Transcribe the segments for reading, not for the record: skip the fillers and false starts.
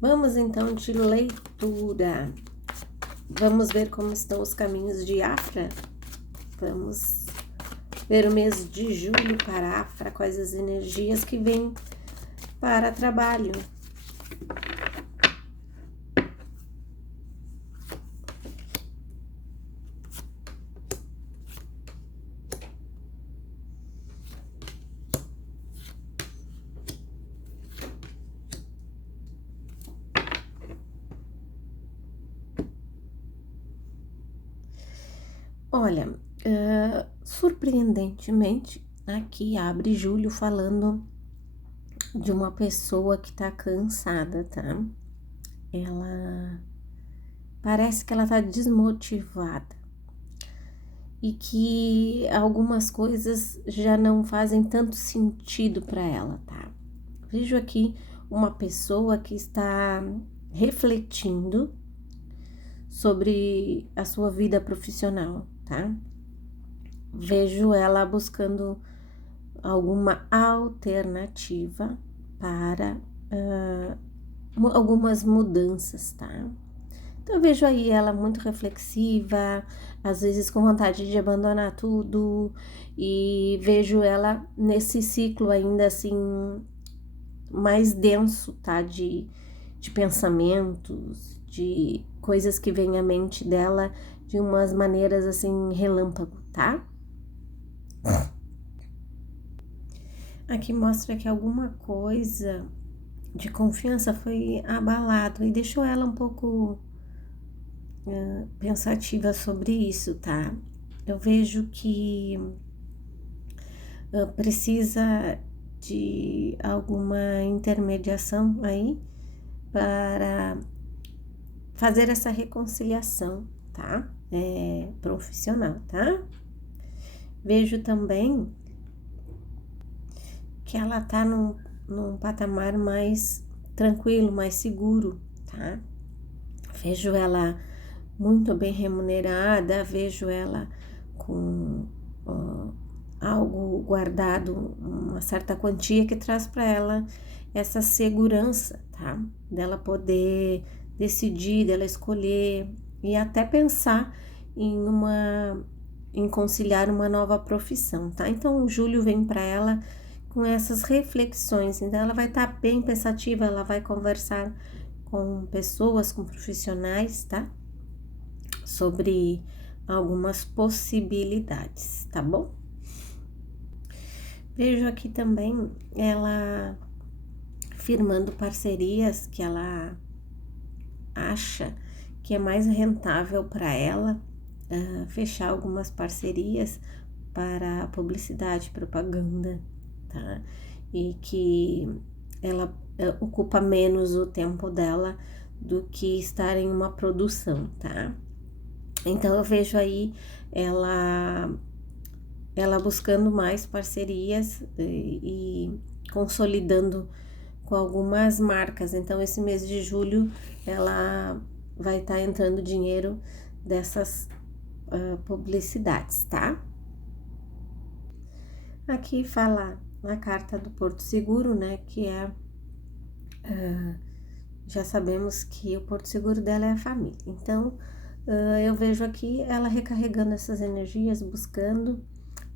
Vamos então de leitura. Vamos ver como estão os caminhos de Afra. Vamos ver o mês de julho para Afra, quais as energias que vêm para trabalho. Olha, surpreendentemente, aqui abre julho falando de uma pessoa que tá cansada, tá? Ela parece que ela tá desmotivada e que algumas coisas já não fazem tanto sentido para ela, tá? Vejo aqui uma pessoa que está refletindo sobre a sua vida profissional, tá? Vejo ela buscando alguma alternativa para algumas mudanças, tá? Então eu vejo aí ela muito reflexiva, às vezes com vontade de abandonar tudo, e vejo ela nesse ciclo ainda assim mais denso, tá? De pensamentos, de coisas que vêm à mente dela de umas maneiras assim relâmpago, tá? Aqui mostra que alguma coisa de confiança foi abalado e deixou ela um pouco pensativa sobre isso, tá? Eu vejo que precisa de alguma intermediação aí para fazer essa reconciliação, tá? Profissional, tá? Vejo também que ela tá num patamar mais tranquilo, mais seguro, tá? Vejo ela muito bem remunerada, vejo ela com algo guardado, uma certa quantia que traz para ela essa segurança, tá? Dela poder decidir, dela escolher e até pensar em conciliar uma nova profissão, tá? Então o Júlio vem para ela com essas reflexões, então ela vai estar bem pensativa, ela vai conversar com pessoas, com profissionais, tá? Sobre algumas possibilidades, tá bom? Vejo aqui também ela firmando parcerias que ela acha que é mais rentável para ela fechar algumas parcerias para publicidade, propaganda, tá? E que ela ocupa menos o tempo dela do que estar em uma produção, tá? Então eu vejo aí ela buscando mais parcerias e consolidando com algumas marcas. Então esse mês de julho ela vai estar entrando dinheiro dessas publicidades, tá? Aqui fala na carta do Porto Seguro, né, que já sabemos que o Porto Seguro dela é a família. Então, eu vejo aqui ela recarregando essas energias, buscando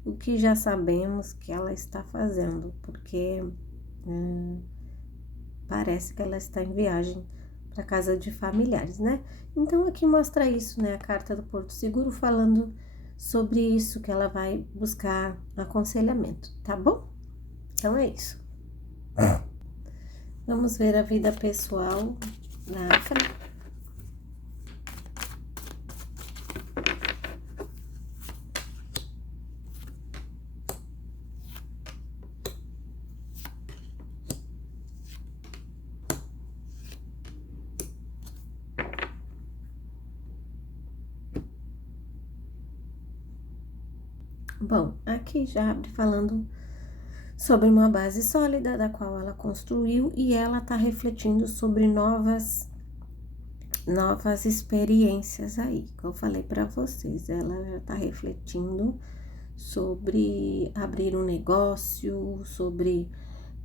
o que já sabemos que ela está fazendo, porque parece que ela está em viagem para casa de familiares, né? Então, aqui mostra isso, né? A carta do Porto Seguro falando sobre isso, que ela vai buscar aconselhamento, tá bom? Então é isso. Vamos ver a vida pessoal da Afra. Bom, aqui já abre falando sobre uma base sólida da qual ela construiu e ela tá refletindo sobre novas experiências aí, que eu falei para vocês. Ela já tá refletindo sobre abrir um negócio, sobre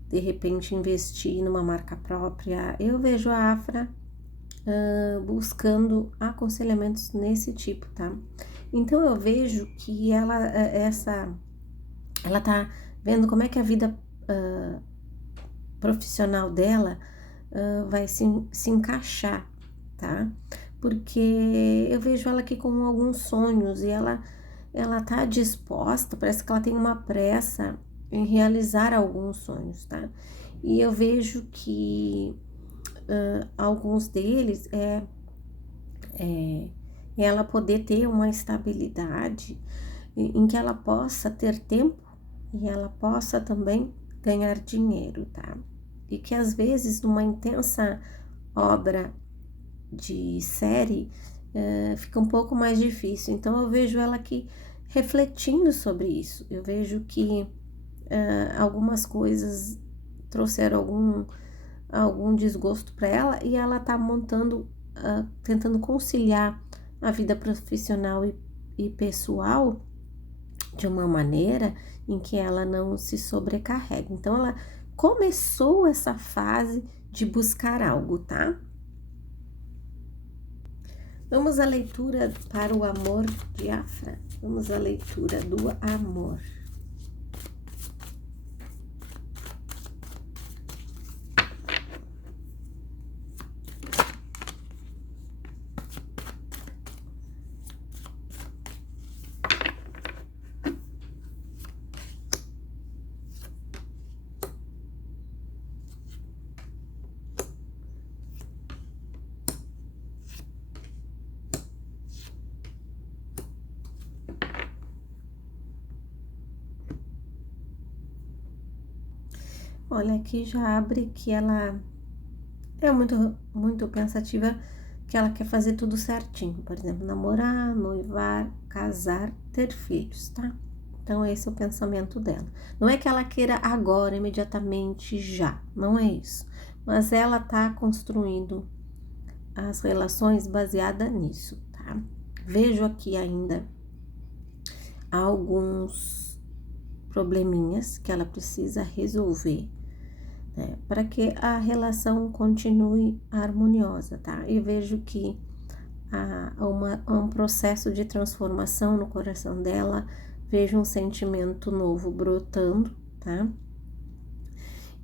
de repente investir numa marca própria. Eu vejo a Afra buscando aconselhamentos nesse tipo, tá? Então eu vejo que ela tá vendo como é que a vida profissional dela vai se encaixar, tá? Porque eu vejo ela aqui com alguns sonhos e ela tá disposta, parece que ela tem uma pressa em realizar alguns sonhos, tá? E eu vejo que alguns deles é ela poder ter uma estabilidade em que ela possa ter tempo e ela possa também ganhar dinheiro, tá? E que às vezes numa intensa obra de série fica um pouco mais difícil. Então eu vejo ela aqui refletindo sobre isso. Eu vejo que algumas coisas trouxeram algum desgosto para ela e ela tá montando, tentando conciliar a vida profissional e pessoal de uma maneira em que ela não se sobrecarregue. Então ela começou essa fase de buscar algo, tá? Vamos à leitura para o amor de Afra. Vamos à leitura do amor. Olha, aqui já abre que ela é muito pensativa, que ela quer fazer tudo certinho. Por exemplo, namorar, noivar, casar, ter filhos, tá? Então, esse é o pensamento dela. Não é que ela queira agora, imediatamente, já. Não é isso. Mas ela tá construindo as relações baseada nisso, tá? Vejo aqui ainda alguns probleminhas que ela precisa resolver, né, para que a relação continue harmoniosa, tá? E vejo que há um processo de transformação no coração dela, vejo um sentimento novo brotando, tá?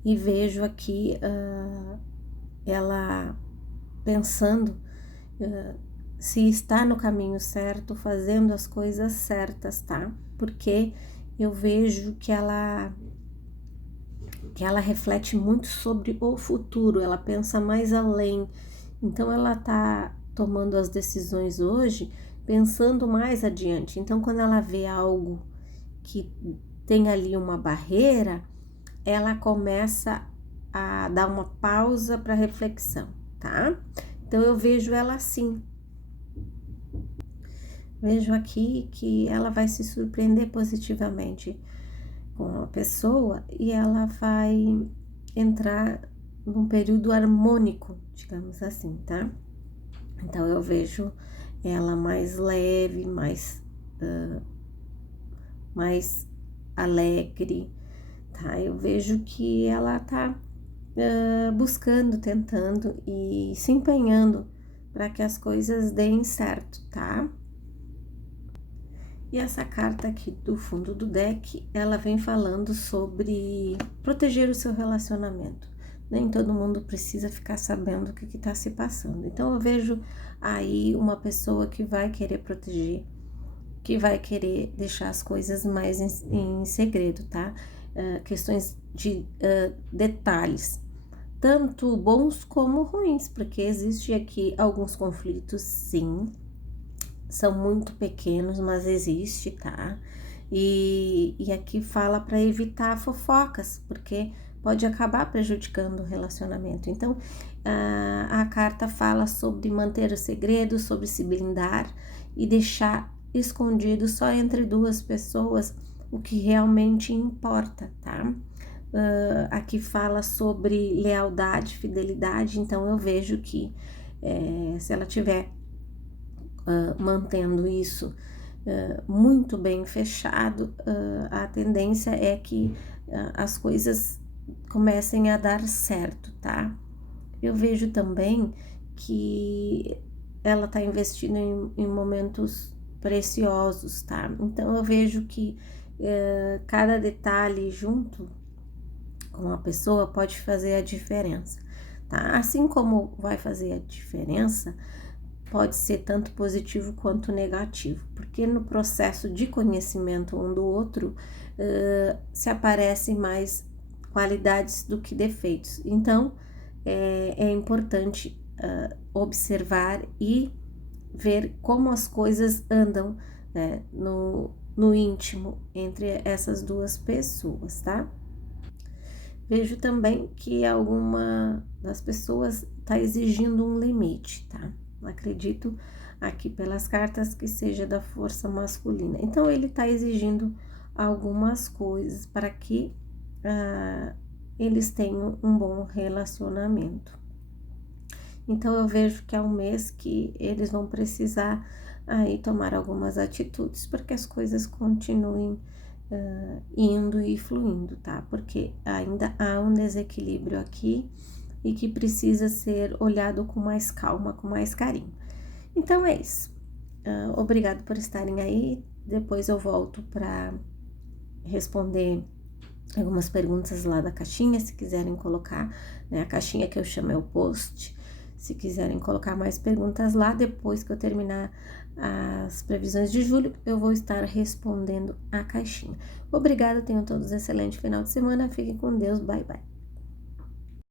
E vejo aqui ela pensando se está no caminho certo, fazendo as coisas certas, tá? Porque eu vejo que ela reflete muito sobre o futuro, ela pensa mais além. Então ela tá tomando as decisões hoje pensando mais adiante. Então quando ela vê algo que tem ali uma barreira, ela começa a dar uma pausa para reflexão, tá? Então eu vejo ela assim. Vejo aqui que ela vai se surpreender positivamente com a pessoa e ela vai entrar num período harmônico, digamos assim, tá? Então eu vejo ela mais leve, mais alegre, tá? Eu vejo que ela tá buscando, tentando e se empenhando para que as coisas deem certo, tá? E essa carta aqui do fundo do deck, ela vem falando sobre proteger o seu relacionamento. Nem todo mundo precisa ficar sabendo o que está se passando. Então eu vejo aí uma pessoa que vai querer proteger, que vai querer deixar as coisas mais em segredo, tá? Questões de detalhes, tanto bons como ruins, porque existe aqui alguns conflitos, sim, são muito pequenos, mas existe, tá? E aqui fala para evitar fofocas, porque pode acabar prejudicando o relacionamento. Então, a carta fala sobre manter o segredo, sobre se blindar e deixar escondido só entre duas pessoas o que realmente importa, tá? Aqui fala sobre lealdade, fidelidade, então eu vejo que se ela tiver mantendo isso muito bem fechado, a tendência é que as coisas comecem a dar certo, tá? Eu vejo também que ela tá investindo em momentos preciosos, tá? Então eu vejo que cada detalhe junto com a pessoa pode fazer a diferença, tá? Assim como vai fazer a diferença, pode ser tanto positivo quanto negativo, porque no processo de conhecimento um do outro se aparecem mais qualidades do que defeitos. Então é importante observar e ver como as coisas andam, né, no íntimo entre essas duas pessoas, tá? Vejo também que alguma das pessoas está exigindo um limite, tá? Acredito aqui pelas cartas que seja da força masculina. Então, ele está exigindo algumas coisas para que eles tenham um bom relacionamento. Então, eu vejo que é um mês que eles vão precisar aí tomar algumas atitudes para que as coisas continuem indo e fluindo, tá? Porque ainda há um desequilíbrio aqui e que precisa ser olhado com mais calma, com mais carinho. Então é isso. Obrigado por estarem aí. Depois eu volto para responder algumas perguntas lá da caixinha, se quiserem colocar, né? A caixinha que eu chamo é o post. Se quiserem colocar mais perguntas lá, depois que eu terminar as previsões de julho, eu vou estar respondendo a caixinha. Obrigada, tenham todos um excelente final de semana. Fiquem com Deus, bye bye.